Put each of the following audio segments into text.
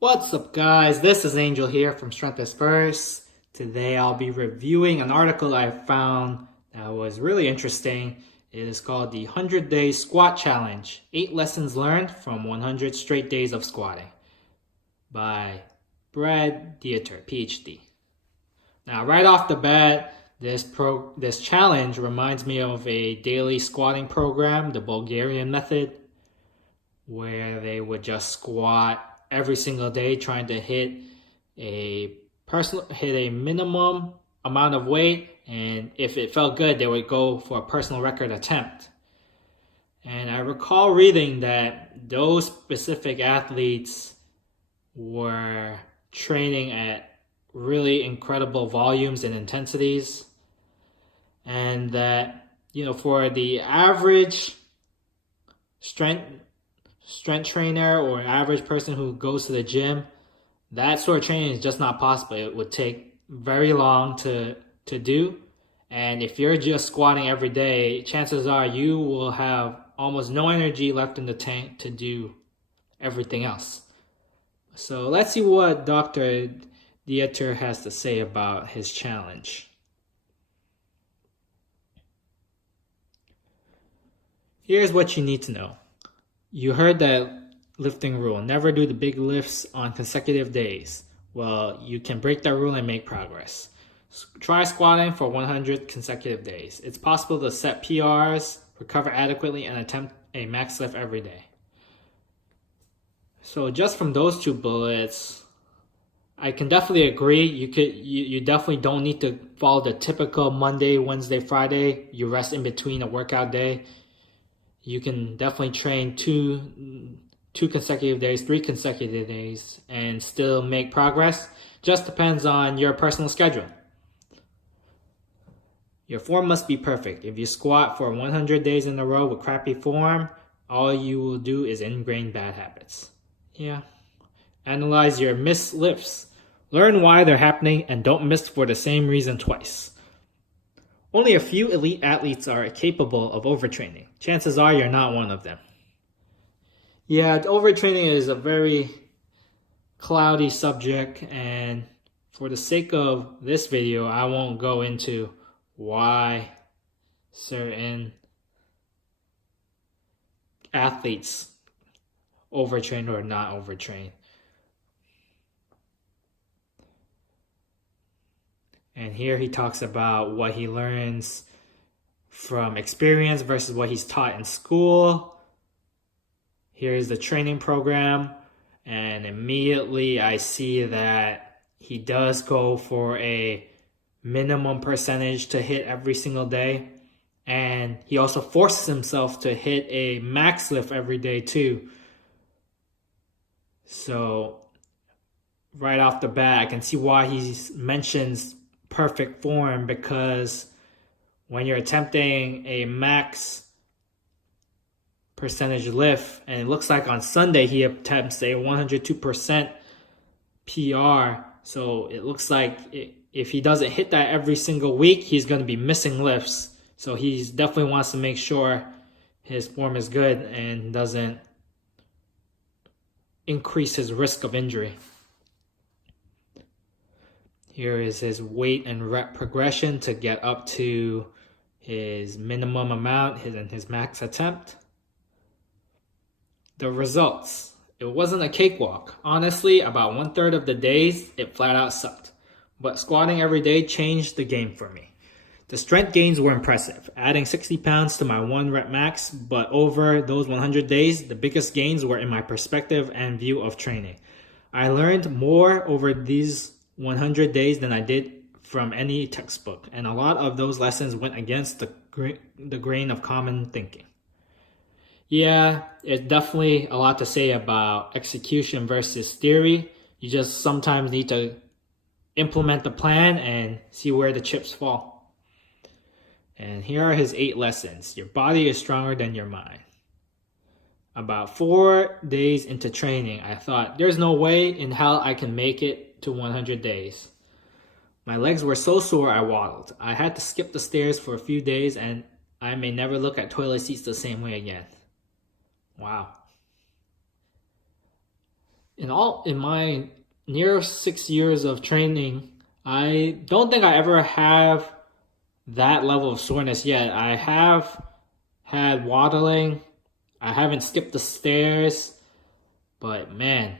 What's up, guys? This is Angel here from Strengthisfirst. Today I'll be reviewing an article I found that was really interesting. It is called the 100-Day Squat Challenge, 8 Lessons Learned from 100 Straight Days of Squatting by Brad Dieter, PhD. Now, right off the bat, this challenge reminds me of a daily squatting program, the Bulgarian method, where they would just squat every single day trying to hit a minimum amount of weight, and if it felt good they would go for a personal record attempt. And I recall reading that those specific athletes were training at really incredible volumes and intensities, and that for the average strength trainer or average person who goes to the gym, that sort of training is just not possible. It would take very long to do. And if you're just squatting every day, chances are you will have almost no energy left in the tank to do everything else. So let's see what Dr. Dieter has to say about his challenge. Here's what you need to know. You heard that lifting rule, never do the big lifts on consecutive days. Well, you can break that rule and make progress. Try squatting for 100 consecutive days. It's possible to set PRs, recover adequately, and attempt a max lift every day. So just from those two bullets, I can definitely agree. You definitely don't need to follow the typical Monday, Wednesday, Friday. You rest in between a workout day. You can definitely train two consecutive days, 3 consecutive days, and still make progress. Just depends on your personal schedule. Your form must be perfect. If you squat for 100 days in a row with crappy form, all you will do is ingrain bad habits. Yeah. Analyze your missed lifts. Learn why they're happening and don't miss for the same reason twice. Only a few elite athletes are capable of overtraining. Chances are you're not one of them. Yeah, overtraining is a very cloudy subject, and for the sake of this video, I won't go into why certain athletes overtrain or not overtrain. And here he talks about what he learns from experience versus what he's taught in school. Here's the training program, and immediately I see that he does go for a minimum percentage to hit every single day. And he also forces himself to hit a max lift every day too. So right off the bat, I can see why he mentions perfect form, because when you're attempting a max percentage lift, and it looks like on Sunday he attempts a 102% PR, so it looks like if he doesn't hit that every single week, he's going to be missing lifts. So he definitely wants to make sure his form is good and doesn't increase his risk of injury. Here is his weight and rep progression to get up to his minimum amount and his max attempt. The results. It wasn't a cakewalk. Honestly, about 1/3 of the days, it flat out sucked. But squatting every day changed the game for me. The strength gains were impressive, adding 60 pounds to my 1 rep max, but over those 100 days, the biggest gains were in my perspective and view of training. I learned more over these 100 days than I did from any textbook, and a lot of those lessons went against the grain of common thinking. Yeah, it's definitely a lot to say about execution versus theory. You just sometimes need to implement the plan and see where the chips fall. And here are his 8 lessons. Your body is stronger than your mind. About 4 days into training, I thought, there's no way in hell I can make it to 100 days. My legs were so sore I waddled. I had to skip the stairs for a few days, and I may never look at toilet seats the same way again. Wow. In my near 6 years of training, I don't think I ever have that level of soreness yet. I have had waddling. I haven't skipped the stairs, but man,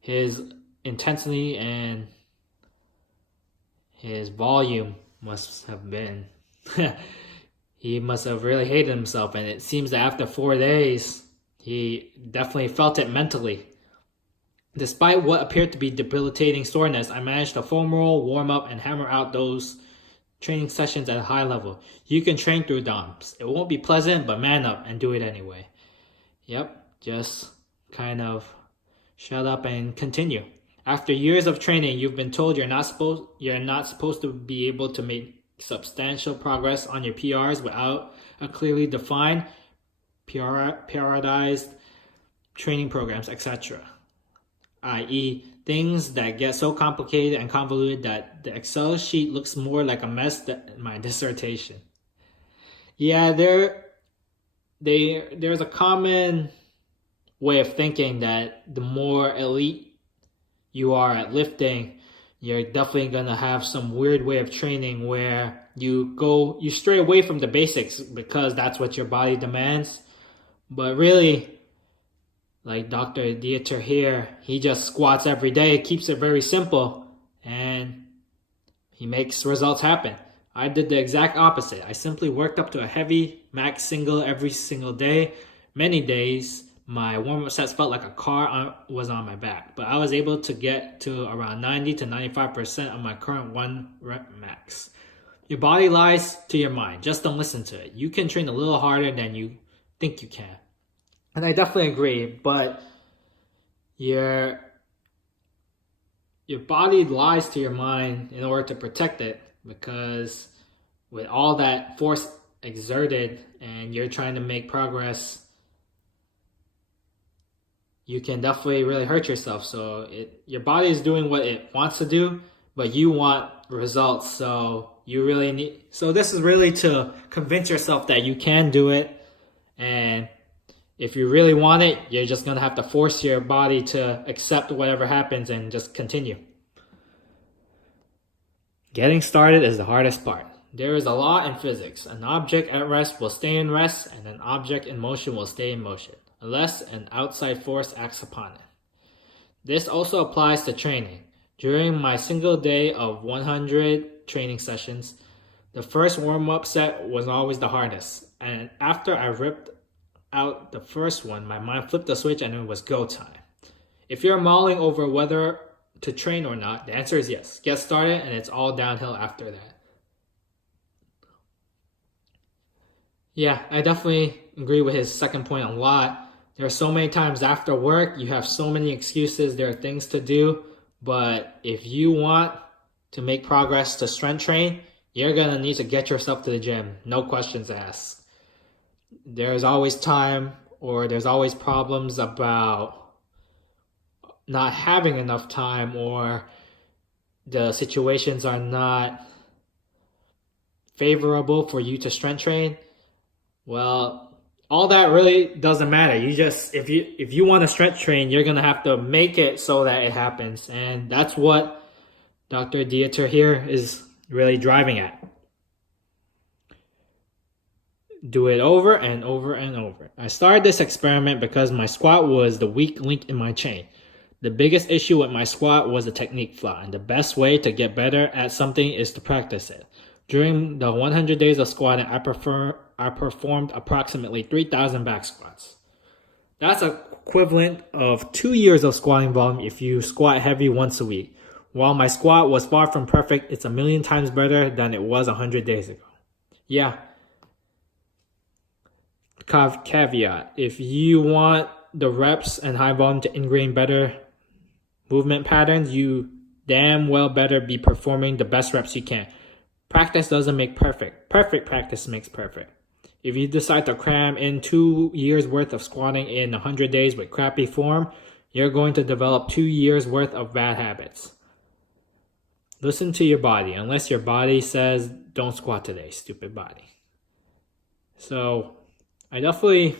his intensity and his volume must have been he must have really hated himself, and it seems that after 4 days he definitely felt it mentally. Despite what appeared to be debilitating soreness, I managed to foam roll, warm up, and hammer out those training sessions at a high level. You can train through DOMS. It won't be pleasant, but man up and do it anyway. Yep, just kind of shut up and continue. After years of training, you've been told you're not supposed to be able to make substantial progress on your PRs without a clearly defined, periodized training programs, etc. i.e., things that get so complicated and convoluted that the Excel sheet looks more like a mess than my dissertation. Yeah, there's a common way of thinking that the more elite you are at lifting, you're definitely gonna have some weird way of training where you stray away from the basics because that's what your body demands. But really, like Dr. Dieter here, he just squats every day, keeps it very simple, and he makes results happen. I did the exact opposite. I simply worked up to a heavy max single every single day. Many days, my warm-up sets felt like a car was on my back, but I was able to get to around 90 to 95% of my current 1 rep max. Your body lies to your mind. Just don't listen to it. You can train a little harder than you think you can. And I definitely agree, but your body lies to your mind in order to protect it, because with all that force exerted and you're trying to make progress, you can definitely really hurt yourself. So your body is doing what it wants to do, but you want results. So this is really to convince yourself that you can do it. And if you really want it, you're just going to have to force your body to accept whatever happens and just continue. Getting started is the hardest part. There is a law in physics. An object at rest will stay in rest, and an object in motion will stay in motion, unless an outside force acts upon it. This also applies to training. During my single day of 100 training sessions, the first warm-up set was always the hardest. And after I ripped out the first one, my mind flipped the switch and it was go time. If you're mulling over whether to train or not, the answer is yes. Get started and it's all downhill after that. Yeah, I definitely agree with his second point a lot. There are so many times after work, you have so many excuses, there are things to do, but if you want to make progress to strength train, you're gonna need to get yourself to the gym, no questions asked. There's always time, or there's always problems about not having enough time, or the situations are not favorable for you to strength train. Well, all that really doesn't matter. If you want to strength train, you're gonna have to make it so that it happens, and that's what Dr. Dieter here is really driving at. Do it over and over and over. I started this experiment because my squat was the weak link in my chain. The biggest issue with my squat was a technique flaw, and the best way to get better at something is to practice it. During the 100 days of squatting, I performed approximately 3,000 back squats. That's equivalent of 2 years of squatting volume if you squat heavy once a week. While my squat was far from perfect, it's a million times better than it was 100 days ago. Yeah. Caveat, if you want the reps and high volume to ingrain better movement patterns, you damn well better be performing the best reps you can. Practice doesn't make perfect. Perfect practice makes perfect. If you decide to cram in 2 years worth of squatting in 100 days with crappy form, you're going to develop 2 years worth of bad habits. Listen to your body, unless your body says, don't squat today, stupid body. So I definitely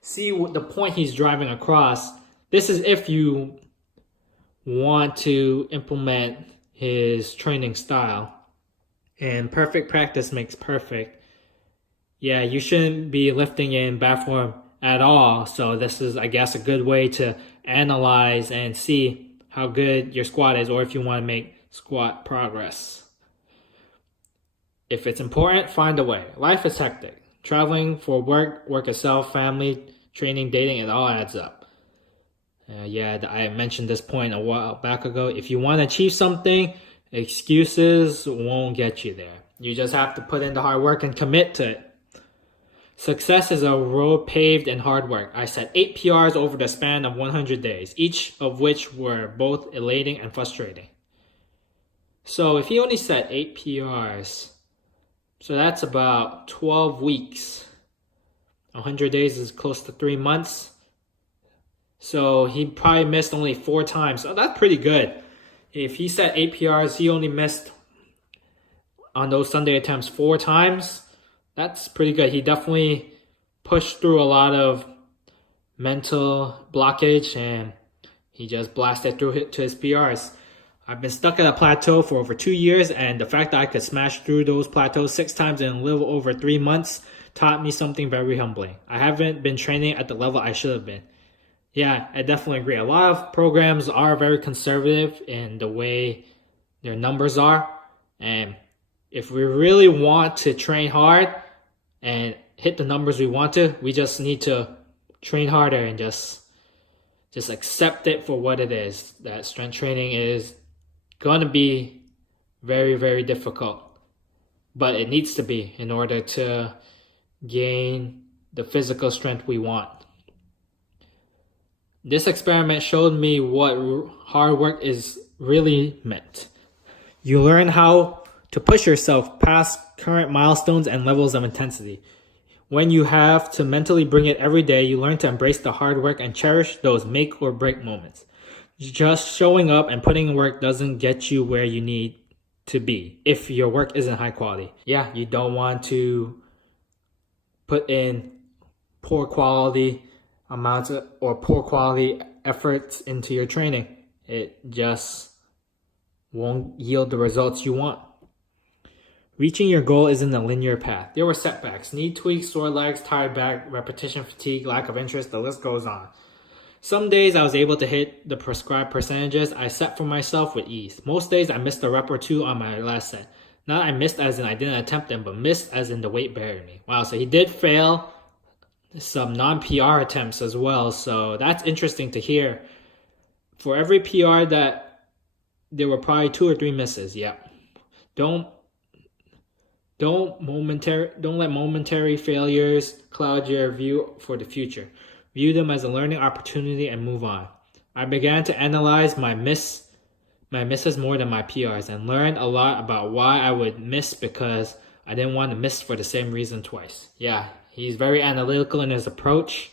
see the point he's driving across, This is if you want to implement his training style. And perfect practice makes perfect. Yeah, you shouldn't be lifting in bad form at all. So this is, I guess, a good way to analyze and see how good your squat is, or if you want to make squat progress. If it's important, find a way. Life is hectic. Traveling for work itself, family, training, dating, it all adds up. I mentioned this point a while back ago. If you want to achieve something, excuses won't get you there. You just have to put in the hard work and commit to it. Success is a road paved in hard work. I set 8 PRs over the span of 100 days, each of which were both elating and frustrating. So if he only set 8 PRs, so that's about 12 weeks. 100 days is close to 3 months. So he probably missed only 4 times. So that's pretty good. If he set 8 PRs, he only missed on those Sunday attempts 4 times. That's pretty good. He definitely pushed through a lot of mental blockage and he just blasted through to his PRs. I've been stuck at a plateau for over 2 years, and the fact that I could smash through those plateaus 6 times in a little over 3 months taught me something very humbling. I haven't been training at the level I should have been. Yeah, I definitely agree. A lot of programs are very conservative in the way their numbers are. And if we really want to train hard and hit the numbers we want to, we just need to train harder and just accept it for what it is. That strength training is going to be very, very difficult. But it needs to be in order to gain the physical strength we want. This experiment showed me what hard work is really meant. You learn how to push yourself past current milestones and levels of intensity. When you have to mentally bring it every day, you learn to embrace the hard work and cherish those make or break moments. Just showing up and putting in work doesn't get you where you need to be if your work isn't high quality. Yeah, you don't want to put in poor quality amounts or poor quality efforts into your training. It just won't yield the results you want. Reaching your goal isn't a linear path. There were setbacks, knee tweaks, sore legs, tired back, repetition fatigue, lack of interest, the list goes on. Some days I was able to hit the prescribed percentages I set for myself with ease. Most days I missed a rep or 2 on my last set. Not I missed as in I didn't attempt them, but missed as in the weight buried me. Wow, so he did fail some non-PR attempts as well, so that's interesting to hear. For every PR that there were probably 2 or 3 misses. Yeah. Don't let momentary failures cloud your view for the future. View them as a learning opportunity and move on. I began to analyze my misses more than my PRs and learned a lot about why I would miss because I didn't want to miss for the same reason twice. Yeah, he's very analytical in his approach,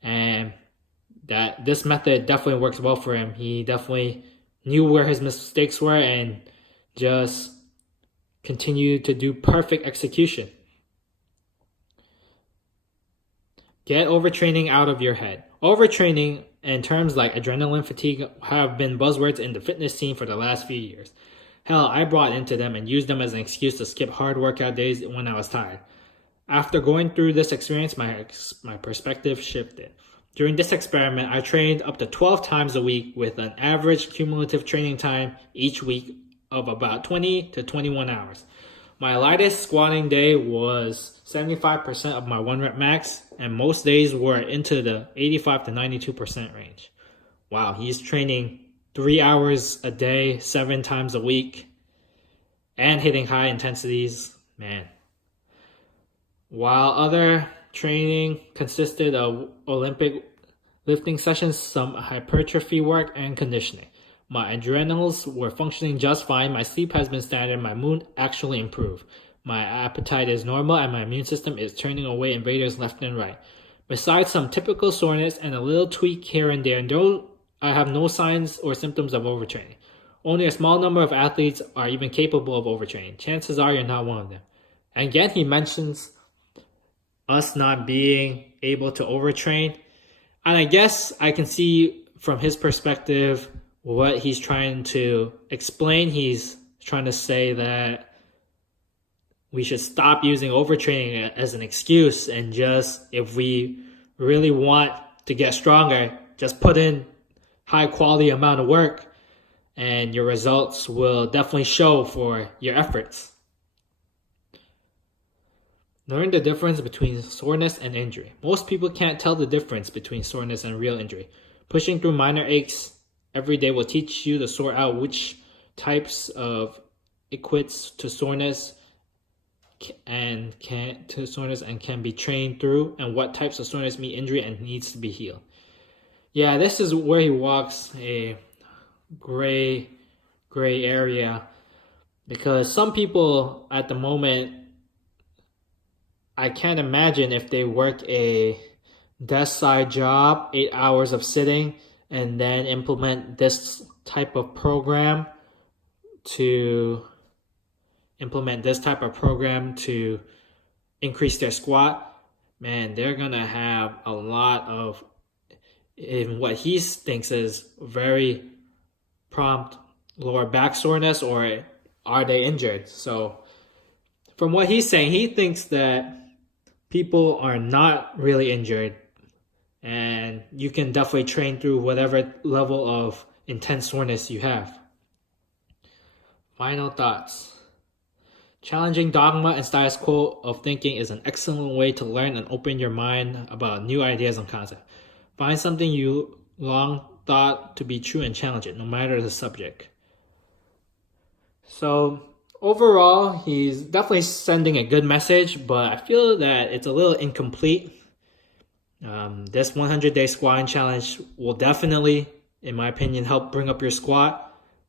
and that this method definitely works well for him. He definitely knew where his mistakes were and just continued to do perfect execution. Get overtraining out of your head. Overtraining and terms like adrenaline fatigue have been buzzwords in the fitness scene for the last few years. Hell, I brought into them and used them as an excuse to skip hard workout days when I was tired. After going through this experience, my perspective shifted. During this experiment, I trained up to 12 times a week with an average cumulative training time each week of about 20 to 21 hours. My lightest squatting day was 75% of my 1 rep max, and most days were into the 85 to 92% range. Wow, he's training 3 hours a day, 7 times a week, and hitting high intensities. Man. While other training consisted of Olympic lifting sessions, some hypertrophy work, and conditioning. My adrenals were functioning just fine, my sleep has been standard, my mood actually improved. My appetite is normal, and my immune system is turning away invaders left and right. Besides some typical soreness and a little tweak here and there, I have no signs or symptoms of overtraining. Only a small number of athletes are even capable of overtraining. Chances are you're not one of them. And again, he mentions us not being able to overtrain. And I guess I can see from his perspective what he's trying to explain. He's trying to say that we should stop using overtraining as an excuse, and just, if we really want to get stronger, just put in high quality amount of work and your results will definitely show for your efforts. Learn the difference between soreness and injury. Most people can't tell the difference between soreness and real injury. Pushing through minor aches every day will teach you to sort out which types of equates to soreness and can be trained through, and what types of soreness mean injury and needs to be healed. Yeah, this is where he walks a gray area, because some people at the moment, I can't imagine if they work a desk side job, 8 hours of sitting, and then implement this type of program to increase their squat. Man, they're gonna have a lot of, in what he thinks is very prompt lower back soreness, or are they injured? So from what he's saying, he thinks that people are not really injured, and you can definitely train through whatever level of intense soreness you have. Final thoughts. Challenging dogma and status quo of thinking is an excellent way to learn and open your mind about new ideas and concepts. Find something you long thought to be true and challenge it, no matter the subject. So overall, he's definitely sending a good message, but I feel that it's a little incomplete. This 100-day squatting challenge will definitely, in my opinion, help bring up your squat.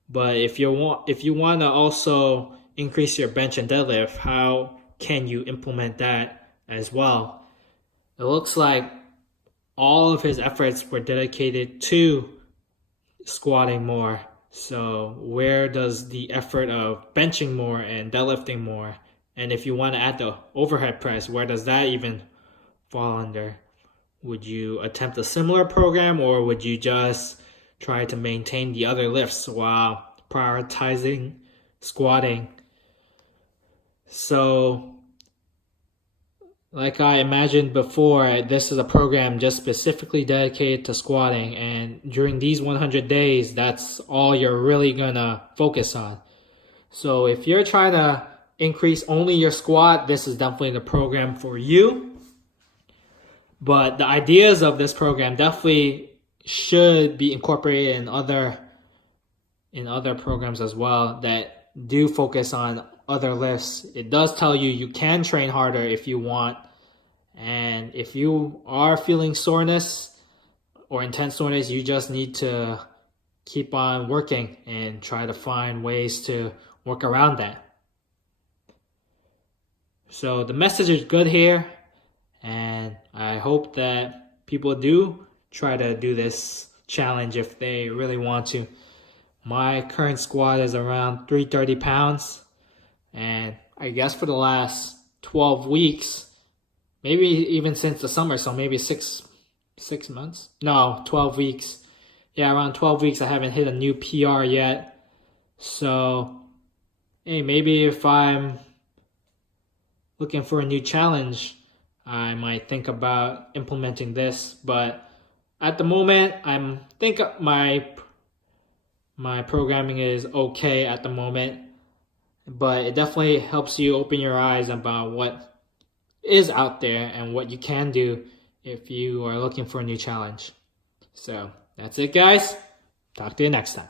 But if you want to also increase your bench and deadlift, how can you implement that as well? It looks like all of his efforts were dedicated to squatting more. So where does the effort of benching more and deadlifting more, and if you want to add the overhead press, where does that even fall under? Would you attempt a similar program, or would you just try to maintain the other lifts while prioritizing squatting? So, like I imagined before, this is a program just specifically dedicated to squatting, and during these 100 days, that's all you're really gonna focus on. So if you're trying to increase only your squat, this is definitely the program for you. But the ideas of this program definitely should be incorporated in other programs as well that do focus on other lifts. It does tell you you can train harder if you want. And if you are feeling soreness or intense soreness, you just need to keep on working and try to find ways to work around that. So the message is good here, and I hope that people do try to do this challenge if they really want to. My current squat is around 330 pounds, and I guess for the last 12 weeks, maybe even since the summer, so maybe 6 months? No, 12 weeks. Yeah, around 12 weeks, I haven't hit a new PR yet. So, hey, maybe if I'm looking for a new challenge, I might think about implementing this. But at the moment, I think my programming is okay at the moment. But it definitely helps you open your eyes about what is out there and what you can do if you are looking for a new challenge. So that's it, guys. Talk to you next time.